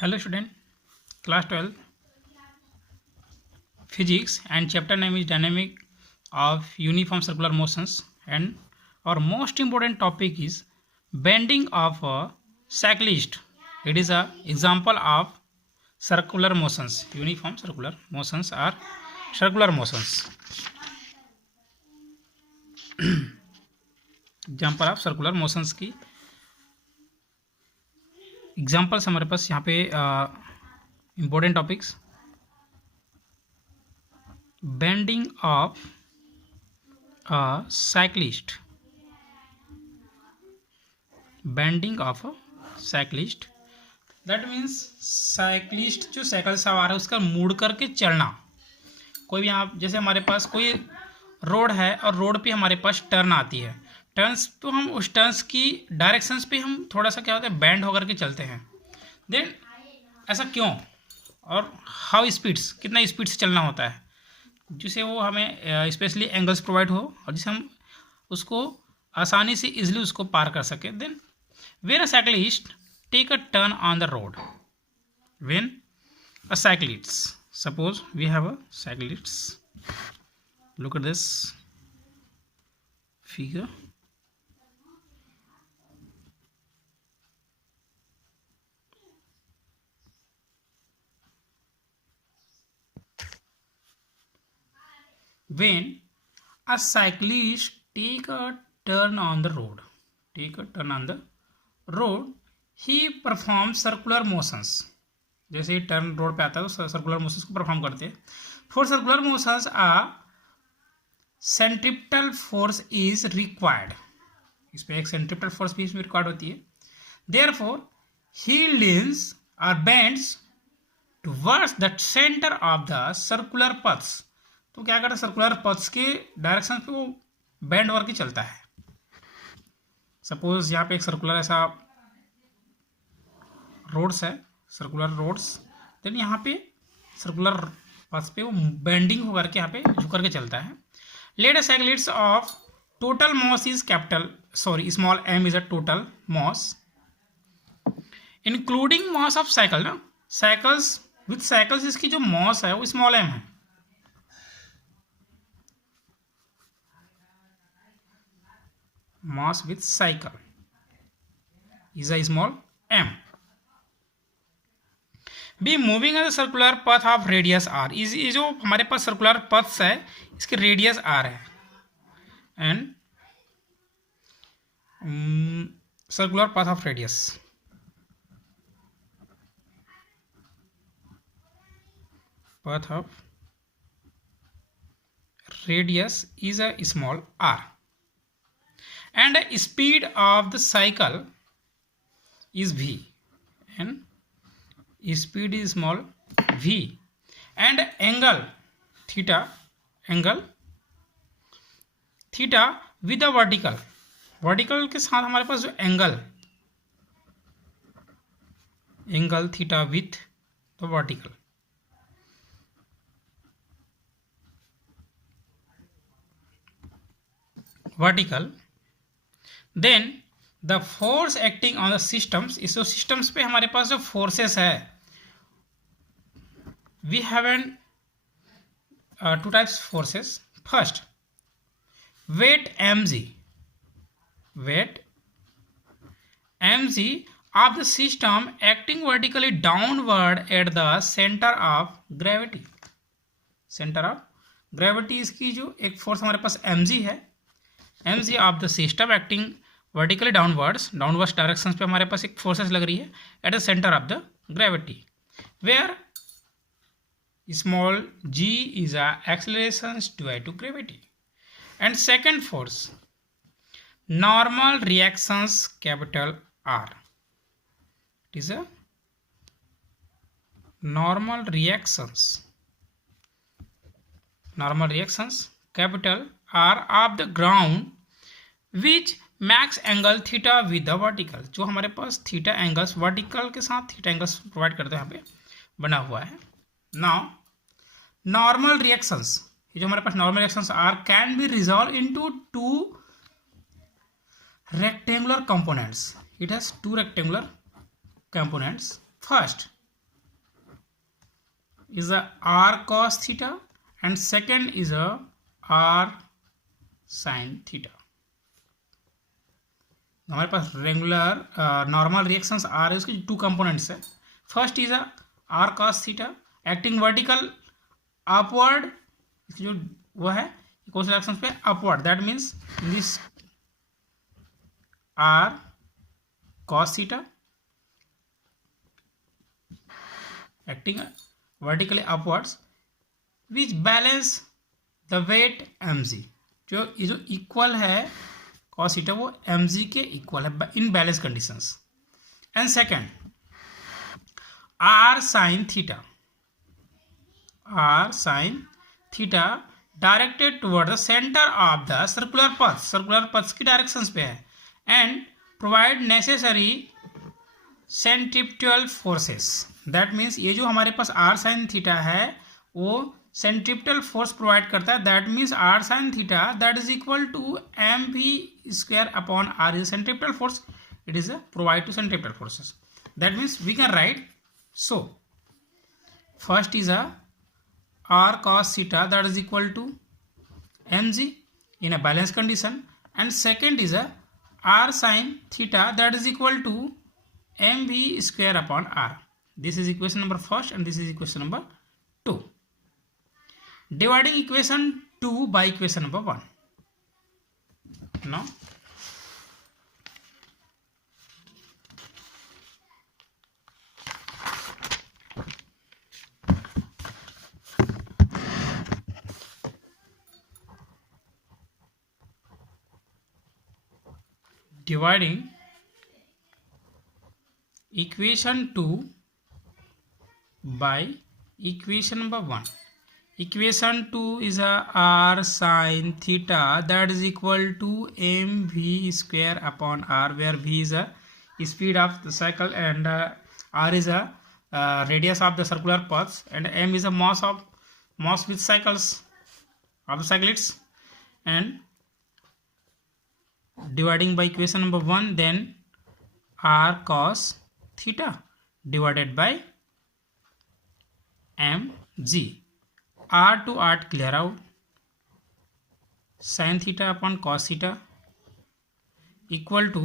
Hello student, class 12 physics and chapter name is dynamic of uniform circular motions, and our most important topic is bending of a cyclist. It is a example of circular motions. Uniform circular motions are circular motions. Example of circular motions की examples हमारे पास यहाँ पे important topics bending of a cyclist, bending of a cyclist that means cyclist जो cycle सवार है उसका मुड़ करके चलना। कोई भी यहाँ जैसे हमारे पास कोई रोड है और रोड पे हमारे पास टर्न आती है, टर्न्स तो हम उस टर्न्स की डायरेक्शंस पे हम थोड़ा सा क्या होता है बैंड होकर के चलते हैं। देन ऐसा क्यों और हाउ स्पीड्स, कितना स्पीड से चलना होता है जिससे वो हमें स्पेशली एंगल्स प्रोवाइड हो और जिससे हम उसको आसानी से इजीली उसको पार कर सकें। Then when a cyclist take a turn on the road, when a cyclist, suppose we have a cyclist, look at this figure. When a cyclist take a turn on the road, he performs circular motions. जैसे ही turn road पे आता है तो circular motions को perform करते हैं। For circular motions centripetal force is required, इस पर एक सेंट्रिपिटल फोर्स भी इसमें रिक्वायर्ड होती है। देयरफॉर ही लीन्स और bends towards the centre of the circular paths, तो क्या करता है सर्कुलर पथ्स के डायरेक्शन पे वो बेंड होकर के चलता है। सपोज यहाँ पे एक सर्कुलर ऐसा रोड्स है, सर्कुलर रोड्स, देन यहाँ पे सर्कुलर पथ्स पे वो बेंडिंग होकर के यहाँ पे झुक करके चलता है। Let a cyclist of total mass is small m is a total mass, including mass of cycle ना, cycles with cycles इसकी जो mass है वो small m है। mass with cycle is a small m. Be moving on the circular path of radius r, ये जो हमारे पास circular पथ है इसके रेडियस r है, and circular path of radius, path of radius is a small r, and speed of the cycle is v, and speed is small v, and angle theta with the vertical के साथ हमारे पास जो angle theta with the vertical then the force acting on the systems, इस systems पे हमारे पास जो फोर्सेस है, we have an two types forces. First weight mg of the system acting vertically downward at the center of gravity, इसकी जो एक force हमारे पास mg है, mg of the system acting vertically downwards directions पे हमारे पास एक forces लग रही है at the center of the gravity, where small g is a acceleration due to gravity. And second force, normal reactions capital R. It is a normal reactions capital R of the ground which makes angle theta with the vertical, जो हमारे पास theta angles vertical के साथ theta angles provide करते हैं यहाँ पे बना हुआ है। नाउ नॉर्मल रिएक्शंस, जो हमारे पास normal reactions are can be resolve into two rectangular components, it has two rectangular components. First is a r cos theta and second is a r sin theta. हमारे पास regular normal reactions आ रहे हैं, उसके two components है. First is a r cos theta acting vertical upward, इसकी जो वो है कौन से रिएक्शंस पे upward, that means this r cos theta acting vertically upwards which balance the weight mg. जो ये जो इक्वल है cos थीटा वो mg के इक्वल है in balance conditions. And second r sin theta directed toward the centre of the circular पथ की directions पे है and provide necessary centripetal forces. That means ये जो हमारे पास r sin थीटा है वो सेंट्रिपिटल फोर्स प्रोवाइड करता है. That means r sin theta that is equal to mv square upon r is centripetal force. It is provide to centripetal forces. That means we can write so first is a r cos theta that is equal to mg in a balanced condition and second is a r sin theta that is equal to mv square upon r. This is equation number first and this is equation number 2. Dividing equation 2 by equation number 1. Now dividing equation 2 by equation number 1. Equation 2 is a r sin theta that is equal to mv square upon r, where v is a speed of the cycle and r is a radius of the circular paths and m is a mass with cycles of the cyclists. And dividing by equation number 1, then r cos theta divided by mg. r to r clear out. Sin theta upon cos theta equal to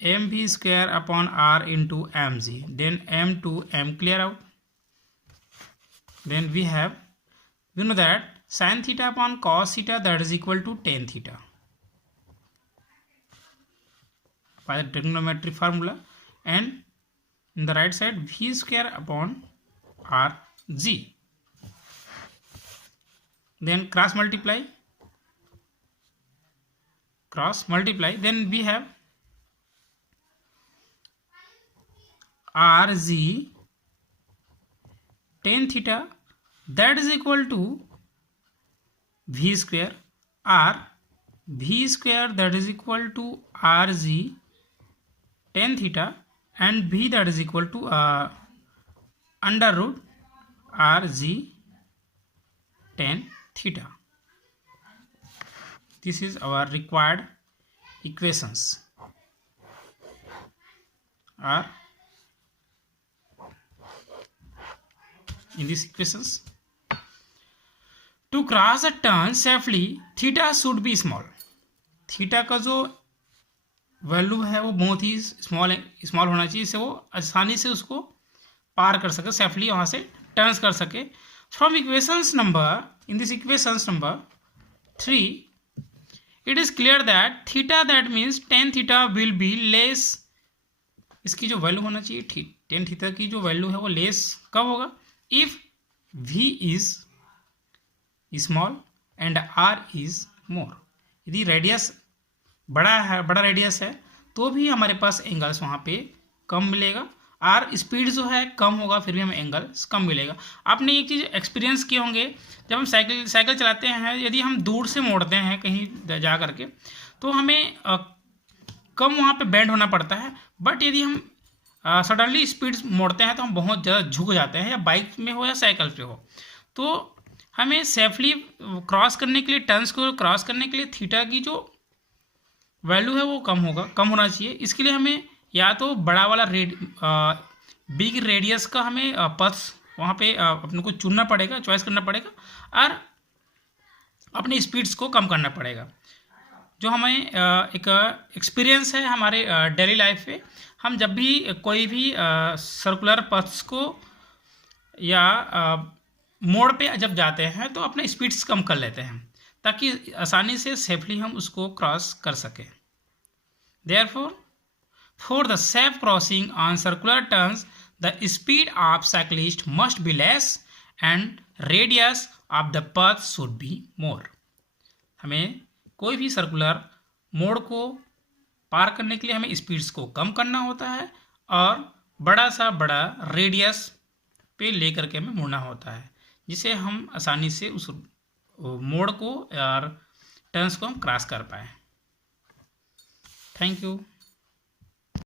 mv square upon r into mg. Then m to m clear out. Then we know that sin theta upon cos theta that is equal to tan theta by the trigonometry formula, and in the right side v square upon rg. Then cross multiply, then we have rg tan theta that is equal to v square r v square that is equal to rg tan theta and v that is equal to under root rg tan theta. This is our required equations are in these equations. To cross a turn safely theta should be small. Theta का जो value है वो बहुत ही small होना चाहिए, इससे वो आसानी से उसको पार कर सके, सेफली वहाँ से टर्न्स कर सके. From equations number in this equations number 3 it is clear that theta that means tan theta will be less. इसकी जो वैल्यू होना चाहिए टेन थीटा की जो वैल्यू है वो लेस कब होगा? If v is small and r is more. यदि रेडियस बड़ा रेडियस है तो भी हमारे पास एंगल्स वहाँ पे कम मिलेगा. आर स्पीड जो है कम होगा फिर भी हमें एंगल्स कम मिलेगा. आपने एक चीज़ एक्सपीरियंस किए होंगे, जब हम साइकिल चलाते हैं, यदि हम दूर से मोड़ते हैं कहीं जा करके तो हमें कम वहाँ पे बेंड होना पड़ता है. बट यदि हम सडनली स्पीड मोड़ते हैं तो हम बहुत ज़्यादा झुक जाते हैं, या बाइक में हो या साइकिल पे हो. तो हमें सेफली क्रॉस करने के लिए, टर्न्स को क्रॉस करने के लिए थीटा की जो वैल्यू है वो कम होना चाहिए. इसके लिए हमें या तो बड़ा वाला बिग रेडियस का हमें पथ वहाँ पे अपने को चुनना पड़ेगा, चॉइस करना पड़ेगा और अपनी स्पीड्स को कम करना पड़ेगा। जो हमें एक एक्सपीरियंस है हमारे डेली लाइफ पे, हम जब भी कोई भी सर्कुलर पथ्स को या मोड़ पे जब जाते हैं तो अपने स्पीड्स कम कर लेते हैं ताकि आसानी से सेफली हम उसको क्रॉस कर सकें। Therefore for the safe crossing on circular turns, the speed of cyclist must be less and radius of the path should be more. हमें कोई भी सर्कुलर मोड़ को पार करने के लिए हमें स्पीड्स को कम करना होता है और बड़ा रेडियस पे लेकर के हमें मुड़ना होता है, जिससे हम आसानी से उस मोड़ को और टर्न्स को हम क्रॉस कर पाए। Thank you.